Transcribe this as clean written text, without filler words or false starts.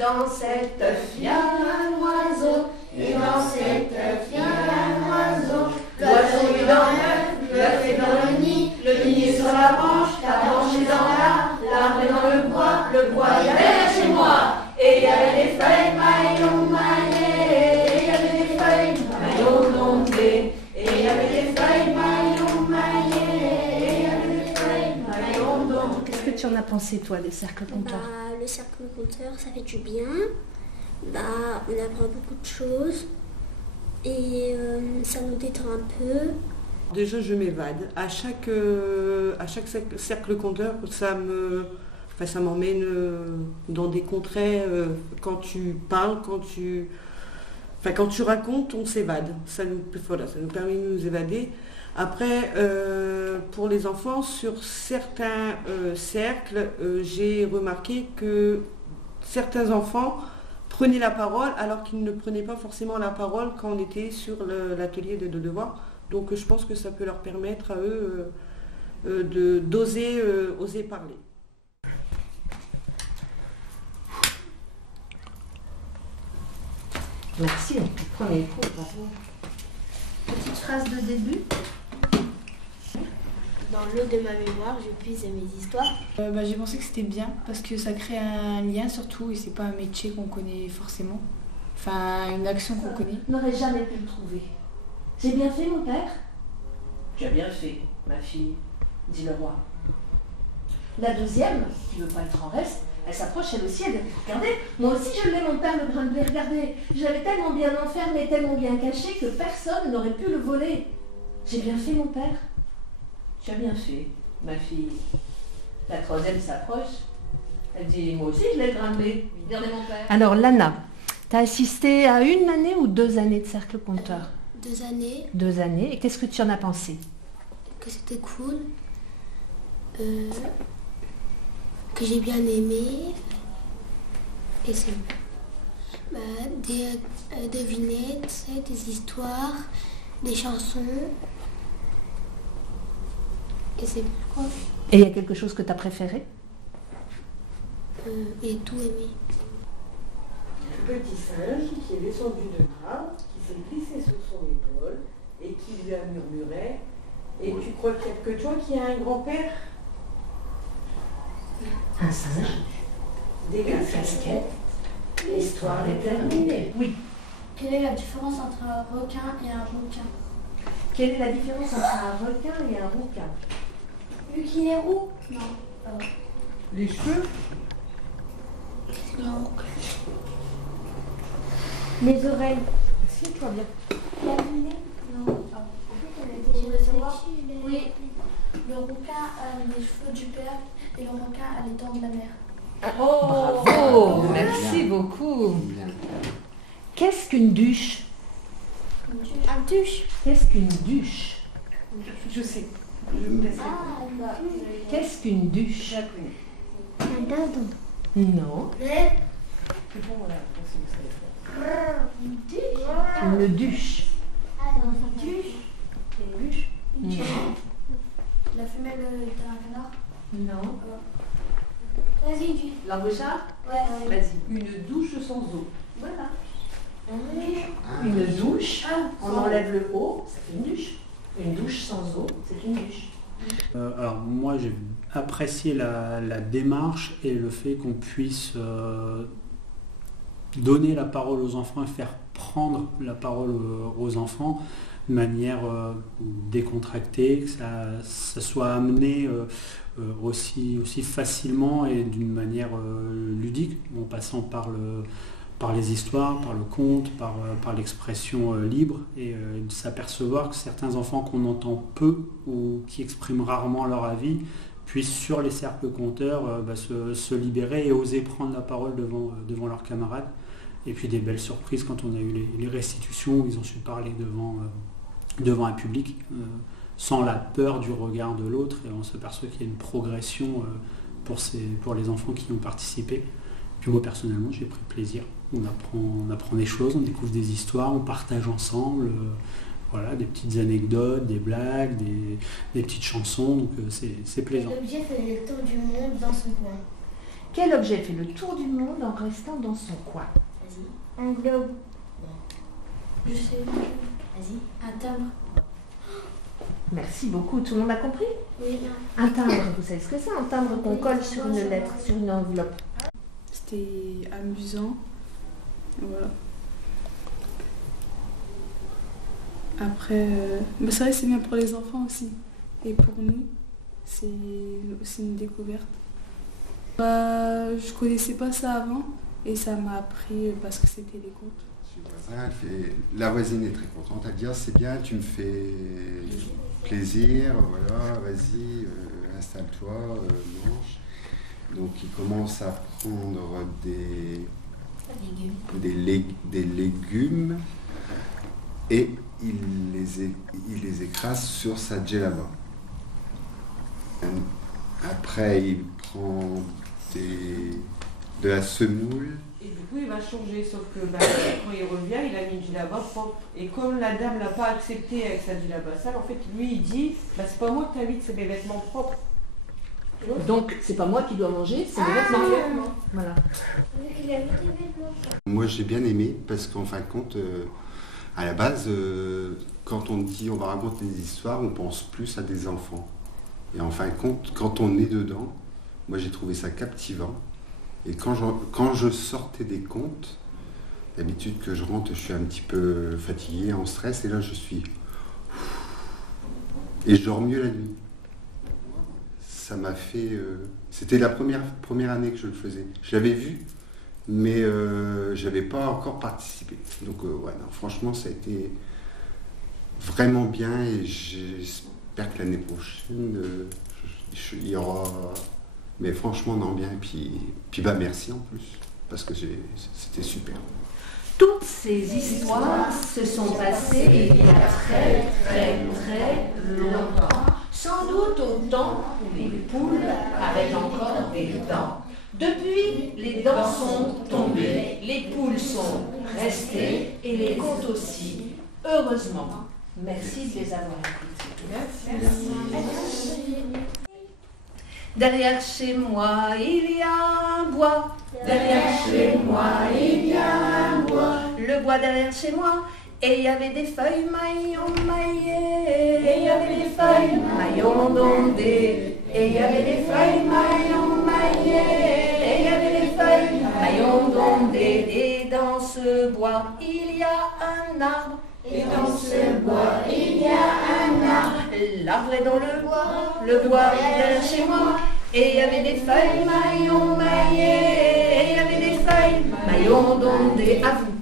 dans cette œuf, il y a un oiseau. Et dans cette œuf, il y a un oiseau. L'oiseau est dans l'œuf est dans le nid est sur la branche est dans l'arbre est dans le bois il y avait chez moi. Et il y avait des feuilles maillons maillées, et il y avait des feuilles maillons longuées, et il y avait des feuilles maillons maillées, et il y avait des feuilles maillons longuées. Qu'est-ce que tu en as pensé, toi, des cercles conteurs? Le cercle conteur, ça fait du bien. On apprend beaucoup de choses et ça nous détend un peu. Déjà, je m'évade. À chaque cercle conteur, ça m'emmène dans des contrées. Quand tu parles, quand tu racontes, on s'évade. Ça nous permet de nous évader. Après, pour les enfants, sur certains cercles, j'ai remarqué que certains enfants prenaient la parole alors qu'ils ne prenaient pas forcément la parole quand on était sur l'atelier de devoirs. Donc je pense que ça peut leur permettre à eux d'oser parler. Merci, premier coup, bravo. Petite phrase de début. Dans l'eau de ma mémoire, je puise mes histoires. J'ai pensé que c'était bien parce que ça crée un lien surtout et c'est pas un métier qu'on connaît forcément. Enfin, une action qu'on connaît. Je n'aurais jamais pu le trouver. J'ai bien fait, mon père? Tu as bien fait, ma fille, dit le roi. La deuxième, qui ne veut pas être en reste, elle s'approche elle aussi, elle dit « Regardez, moi aussi je l'ai, mon père, le grain de blé, regardez. Je l'avais tellement bien enfermé, tellement bien caché que personne n'aurait pu le voler. J'ai bien fait, mon père. » Tu as bien fait, ma fille. La troisième s'approche. Elle dit, moi aussi je l'ai grain de blé. Regardez mon père. Alors, Lana, tu as assisté à 1 année ou 2 années de cercle conteur? 2 années. 2 années. Et qu'est-ce que tu en as pensé? Que c'était cool. Que j'ai bien aimé. Et c'est des devinettes, des histoires, des chansons. Et c'est quoi? Et il y a quelque chose que tu as préféré? Et tout aimé. Un petit singe qui est descendu de l'arbre, qui s'est glissé sur son épaule et qui lui a murmuré « Et tu crois que toi qui as un grand-père ?» Un singe. Des casquettes. L'histoire est terminée. Oui. Quelle est la différence entre un requin et un rouquin? Quelle est la différence entre un requin et un rouquin? Vu qu'il est roux? Non. Les cheveux? Non. Les oreilles. Assieds-toi bien. La lunette? Non. Oui. Le rouquin a les cheveux du père et le requin a les dents de la mère. Oh, bravo. Merci beaucoup. Qu'est-ce qu'une duche? Un duche? Qu'est-ce qu'une duche? Je sais. Qu'est-ce qu'une duche? Un dindon. Non. C'est bon, voilà. Une duche? Une duche. Une duche? Une duche? Non. La femelle d'un canard? Non. Vas-y, dis. L'embauchard? Ouais. Vas-y. Une douche sans eau. Voilà. Une douche, on enlève le haut, ça fait une douche. Une douche sans eau, c'est une douche. Alors moi j'ai apprécié la démarche et le fait qu'on puisse donner la parole aux enfants et faire prendre la parole aux enfants de manière décontractée, que ça soit amené aussi facilement et d'une manière ludique, en passant par les histoires, par le conte, par l'expression libre, et de s'apercevoir que certains enfants qu'on entend peu ou qui expriment rarement leur avis puissent sur les cercles conteurs se libérer et oser prendre la parole devant leurs camarades. Et puis des belles surprises quand on a eu les restitutions où ils ont su parler devant un public sans la peur du regard de l'autre, et on s'aperçoit qu'il y a une progression pour les enfants qui ont participé. Puis moi personnellement j'ai pris plaisir. On apprend des choses, on découvre des histoires, on partage ensemble, voilà, des petites anecdotes, des blagues, des petites chansons, donc c'est plaisant. L'objet fait le tour du monde dans son coin. Quel objet fait le tour du monde en restant dans son coin? Vas-y. Un globe. Je sais. Vas-y. Un timbre. Merci beaucoup, tout le monde a compris? Oui. Un timbre, vous savez ce que c'est? Un timbre qu'on colle sur une lettre, sur une enveloppe. C'était amusant. Voilà. Après, c'est vrai que c'est bien pour les enfants aussi. Et pour nous, c'est aussi une découverte. Je connaissais pas ça avant et ça m'a appris parce que c'était les contes. La voisine est très contente, elle dit ah, c'est bien, tu me fais plaisir, voilà, vas-y, installe-toi, mange. Donc il commence à prendre des légumes et il les écrase sur sa djellaba. Après il prend de la semoule. Et du coup, il va changer, sauf que quand il revient, il a mis une djellaba propre. Et comme la dame ne l'a pas accepté avec sa djellaba sale, en fait, lui, il dit c'est pas moi qui t'invite, c'est mes vêtements propres. Donc, c'est pas moi qui dois manger, c'est les vêtements. Voilà. Moi, j'ai bien aimé parce qu'en fin de compte, à la base, quand on dit on va raconter des histoires, on pense plus à des enfants. Et en fin de compte, quand on est dedans, moi, j'ai trouvé ça captivant. Et quand je sortais des contes, d'habitude que je rentre, je suis un petit peu fatigué, en stress, et là je suis... Et je dors mieux la nuit. Ça m'a fait... C'était la première année que je le faisais. Je l'avais vu, mais je n'avais pas encore participé. Donc ouais, non, franchement, ça a été vraiment bien, et j'espère que l'année prochaine, il y aura... Mais franchement, non, bien. Et puis merci en plus, parce que c'était super. Toutes ces histoires se sont passées il y a très, très, très longtemps. Sans doute au temps où les poules avaient encore des dents. Depuis, les dents sont tombées, les poules sont restées et les contes aussi. Heureusement. Merci de les avoir écoutés. Merci. Derrière chez moi, il y a un bois. Derrière chez moi, il y a un bois. Le bois derrière chez moi, et il y avait des feuilles maillons maillées. Et il y avait des feuilles maillons ondées. Et il y avait des feuilles maillons maillées. Et il y avait des feuilles maillons ondées. Et dans ce bois, il y a un arbre. Et dans ce bois, il y a un arbre. L'arbre est dans le bois est derrière chez moi. Et il y avait des feuilles maillons maillées. Et il y avait des feuilles maillons ondées. À vous.